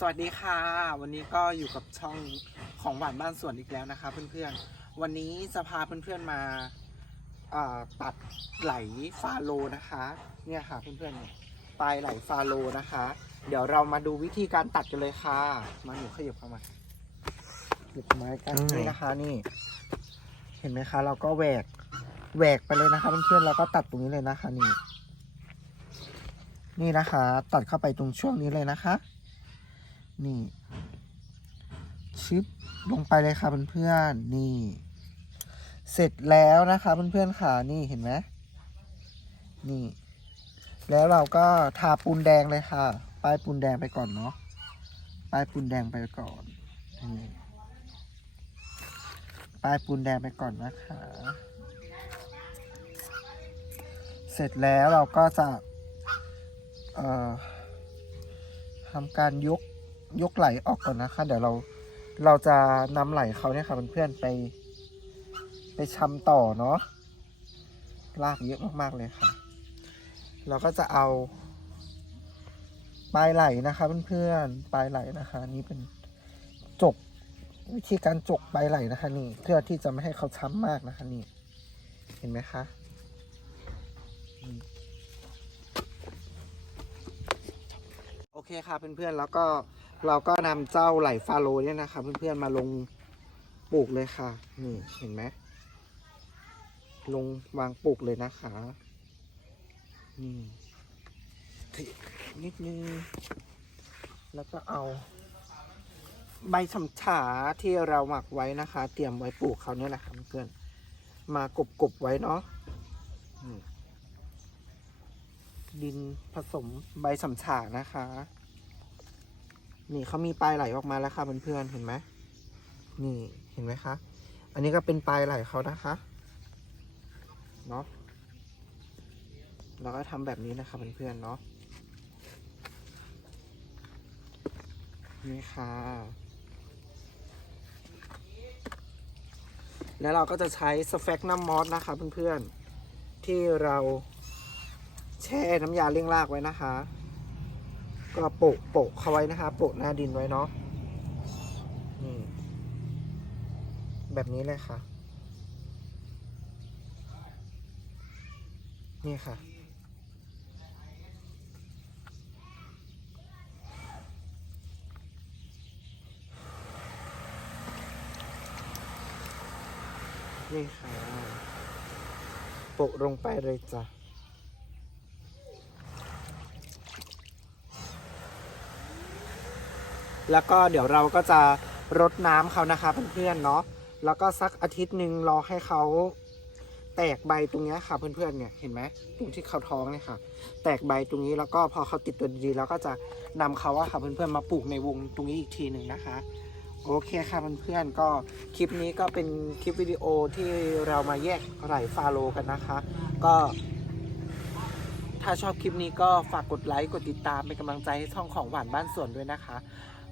สวัสดีค่ะ วันนี้ก็อยู่กับช่องของหวานบ้านสวนอีกแล้วนะคะ เพื่อนๆ วันนี้จะพาเพื่อนๆมาอ่าตัดไหลฟาโลนะคะ เนี่ยค่ะเพื่อนๆเนี่ยปลายไหลฟาโลนะคะ เดี๋ยวเรามาดูวิธีการตัดกันเลยค่ะ มาหนูขยับเข้ามาหยิบไม้กันอืมนี่นะคะนี่ เห็นไหมคะ เราก็แหวกแหวกไปเลยนะคะเพื่อนๆเราก็ตัดตรงนี้เลยนะคะนี่ นี่นะคะ ตัดเข้าไปตรงช่วงนี้เลยนะคะ นี่ชึบลงไปเลยค่ะเพื่อนๆนี่ เสร็จแล้วนะคะเพื่อนๆค่ะนี่เห็นไหมนี่ แล้วเราก็ทาปูนแดงเลยค่ะป้ายปูนแดงไปก่อนเนาะป้ายปูนแดงไปก่อนนี่ป้ายปูนแดงไปก่อนนะคะ เสร็จแล้วเราก็จะเอ่อทำการยก ยกไหลออกก่อนนะคะ เดี๋ยวเราเราจะนำไหลเขาเนี่ยค่ะเพื่อนๆไป ไปชำต่อเนาะลากเยอะมากๆเลยค่ะ เราก็จะเอาปลายไหลนะคะเพื่อนๆปลายไหลนะคะ นี่เป็นจกวิธีการจกปลายไหลนะคะ นี่เพื่อที่จะไม่ให้เขาช้ำมากนะคะ นี่ เห็นไหมคะโอเคค่ะเพื่อนๆแล้วก็ เราก็นำเจ้าไหลฟาโลเนี่ยนะคะเพื่อนๆมาลงปลูกเลยค่ะ นี่เห็นไหมลงวางปลูกเลยนะคะนี่นิดนึง แล้วก็เอาใบฉำฉาที่เราหมักไว้นะคะ เตรียมไว้ปลูกเขาเนี่ยแหละค่ะเพื่อนมากบๆไว้เนาะดินผสมใบสำฉานะคะ นี่เขามีปลายไหลออกมาแล้วค่ะเพื่อนๆเห็นไหมนี่เห็นไหมคะ อันนี้ก็เป็นปลายไหลเขานะคะเนาะเราก็ทำแบบนี้นะคะเพื่อนๆเนาะนี่ค่ะ แล้วเราก็จะใช้สแฟกน้ำมอสนะคะเพื่อนๆที่เราแช่น้ำยาเร่งรากไว้นะคะ ก็โปะโปะเขาไว้นะคะโปะหน้าดินไว้เนาะนี่แบบนี้เลยค่ะ นี่ค่ะ นี่ค่ะ โปะลงไปเลยจ้ะ แล้วก็เดี๋ยวเราก็จะรดน้ำเขานะคะเพื่อนๆเนาะแล้วก็สักอาทิตย์หนึ่งรอให้เขาแตกใบตรงนี้ค่ะเพื่อนๆเนี่ยเห็นไหมตรงที่เขาท้องเนี่ยค่ะ แตกใบตรงนี้แล้วก็พอเขาติดตัวดีๆแล้วก็จะนำเขาอะค่ะเพื่อนๆมาปลูกในวงตรงนี้อีกทีหนึ่งนะคะโอเคค่ะเพื่อนๆก็คลิปนี้ก็เป็นคลิปวิดีโอที่เรามาแยกไหลฟาโลกันนะคะ ก็ ถ้าชอบคลิปนี้ก็ฝากกดไลค์กดติดตามเป็นกำลังใจให้ช่องของหวานบ้านสวนด้วยนะคะ